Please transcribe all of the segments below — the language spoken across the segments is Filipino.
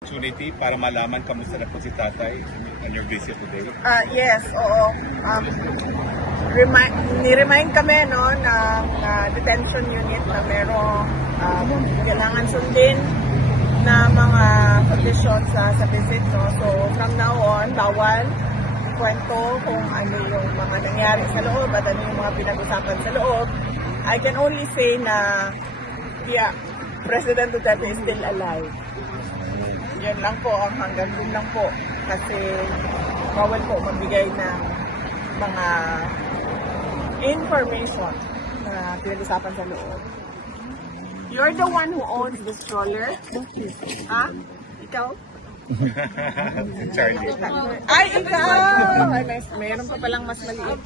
Opportunity para malaman kamusta na po si tatay on your visit today? Yes, oo. Ni-remind kami no, ng detention unit na merong kailangan sundin na mga conditions sa visit. No? So from now on, bawal kwento kung ano yung mga nangyari sa loob at ano yung mga pinag-usapan sa loob. I can only say na President Duterte is still alive. Yan lang po, ang hanggang dun lang po. Kasi bawal po magbigay ng mga information na pinag-usapan sa loob. You're the one who owns the stroller? Ha? Ikaw? Charlie. Ay, ikaw! Ay, mayroon pa palang mas maliit.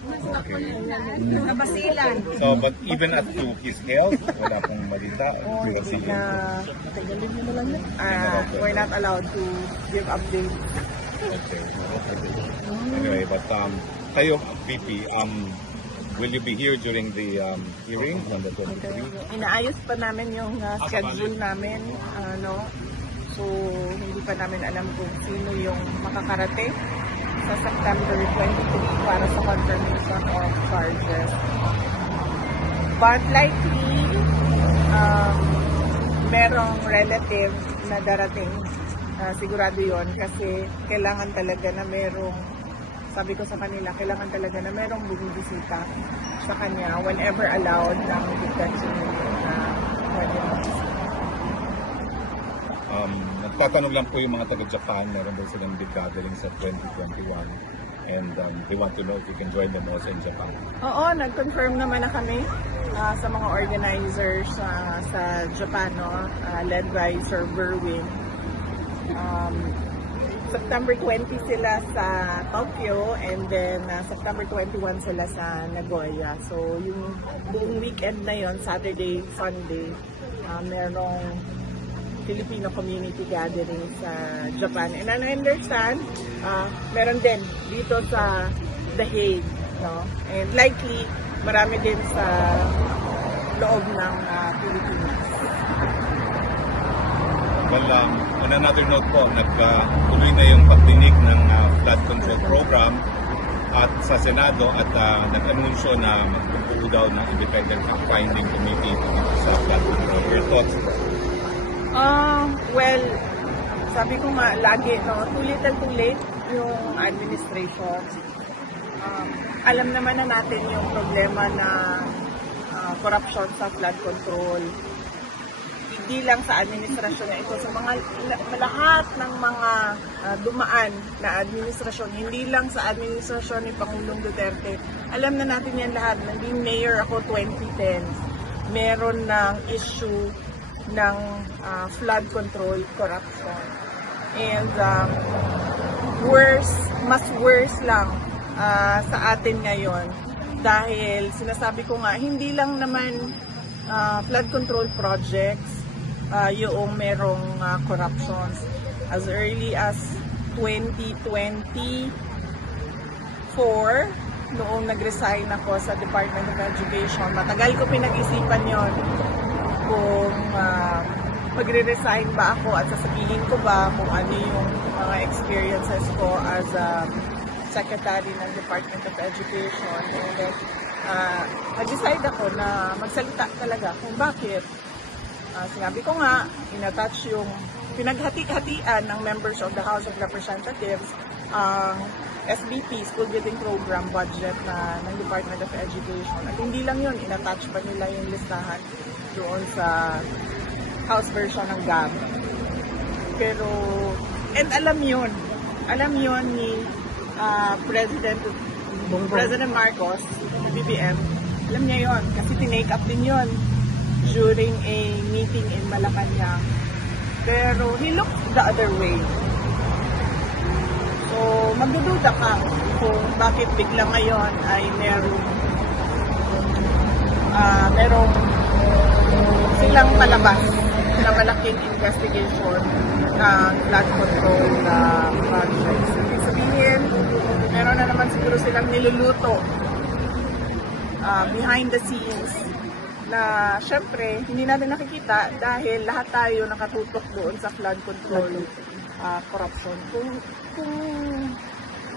Nabasilan. So, but even up to his health, wala pong malita. We're not allowed to give updates. Okay. Anyway, but kayo, VP, will you be here during the hearing on the 23? Inaayos pa namin yung schedule namin. So, hindi pa namin alam kung sino yung makakarating sa September 23 para sa confirmation of charges. But likely, merong relative na darating. Sigurado yon kasi kailangan talaga na merong, sabi ko sa kanila, kailangan talaga na merong bumibisita sa kanya whenever allowed ng detention na pwede mag-isita. Nagtatanong lang po yung mga taga-Japan, meron daw silang big gathering sa 2021 and they want to know if you can join them also in Japan. Oo, nag-confirm naman na kami sa mga organizers sa Japan, led by Sir Berwin. September 20 sila sa Tokyo and then September 21 sila sa Nagoya. So yung buong weekend na yon, Saturday, Sunday, merong Filipino community gathering sa Japan. And I understand, meron din dito sa The Hague. No? And likely, marami din sa loob ng Pilipinas. Well, on another note po, nagtuloy na yung pagdinig ng flood control program at sa Senado at nag-anunsyo na magpupuo daw ng independent fact-finding committee dito sa flood control. Your thoughts? Well, sabi ko nga lagi, too little too late yung administration. Alam naman na natin yung problema na corruption sa flood control. Hindi lang sa administrasyon na ito, sa mga lahat ng mga dumaan na administrasyon, hindi lang sa administrasyon ni Pangulong Duterte. Alam na natin yan lahat. Naging mayor ako 2010. Meron ng issue ng flood control corruption. And mas worse lang sa atin ngayon dahil sinasabi ko nga, hindi lang naman flood control projects yung merong corruptions. As early as 2024, noong nag-resign ako sa Department of Education, matagal ko pinag-isipan yon kung magre-resign ba ako at sasabihin ko ba kung ano yung mga experiences ko as a secretary ng Department of Education. And then, nag-decide ako na magsalita talaga kung bakit. Sinabi ko nga, in-attach yung pinaghati-hatian ng members of the House of Representatives ang SBP, School Building Program budget ng Department of Education. At hindi lang yun, in-attach pa nila yung listahan doon sa House version ng GAB. Pero, and alam yun ni President Marcos, BBM, alam niya yun, kasi tinake up din yun during a meeting in Malacanang. Pero, he looked the other way. So, magdududa ka kung bakit bigla ngayon ay merong silang palabas na malaking investigation ng flood control projects. Ibig sabihin, meron na naman siguro silang niluluto behind the scenes na syempre hindi natin nakikita dahil lahat tayo nakatutok doon sa flood control corruption.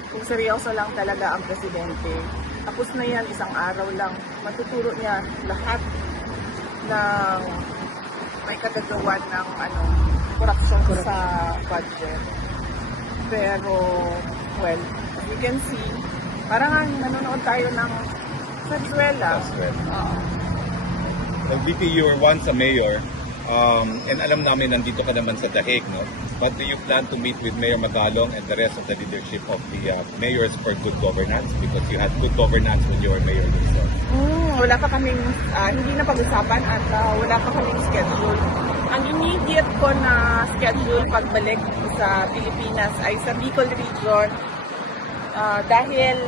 Kung seryoso lang talaga ang presidente, tapos na yan, isang araw lang, matuturo niya lahat ng may kagagawan ng corruption sa budget. Pero, well, as you can see, parang nanonood tayo ng Venezuela. VP, you were once a mayor, and alam namin nandito ka naman sa Dahig, no? But do you plan to meet with Mayor Magalong and the rest of the leadership of the mayors for good governance? Because you had good governance when you were mayor yourself. Wala pa kaming, hindi na pag-usapan at wala pa kaming schedule. Ang immediate ko na schedule pagbalik sa Pilipinas ay sa Bicol region dahil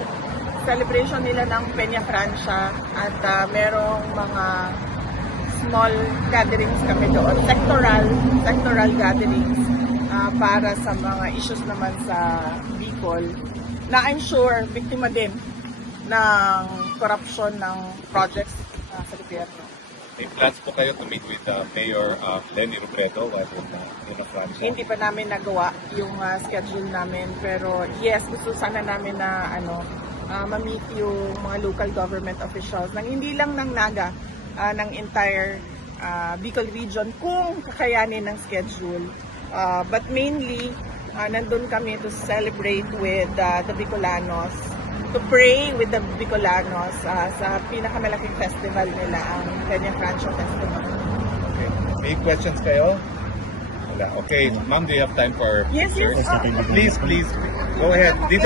celebration nila ng Peña Francia at merong mga small gatherings kami doon, sectoral gatherings para sa mga issues naman sa Bicol na I'm sure biktima din ng corruption ng projects sa gobyerno. May plans po kayo to meet with Mayor Lenny Robredo while in Francia? Hindi pa namin nagawa yung schedule namin, pero yes, gusto sana namin na ma-meet yung mga local government officials ng hindi lang ng Naga, ng entire Bicol region kung kakayanin ng schedule. But mainly, nandun kami to celebrate with the Bicolanos, to pray with the Bicolanos sa pinakamalaking festival nila, ang Peña Francia Festival. Okay. May questions kayo? Wala. Okay. Ma'am, do you have time for Yes. Please. Go ahead. Dito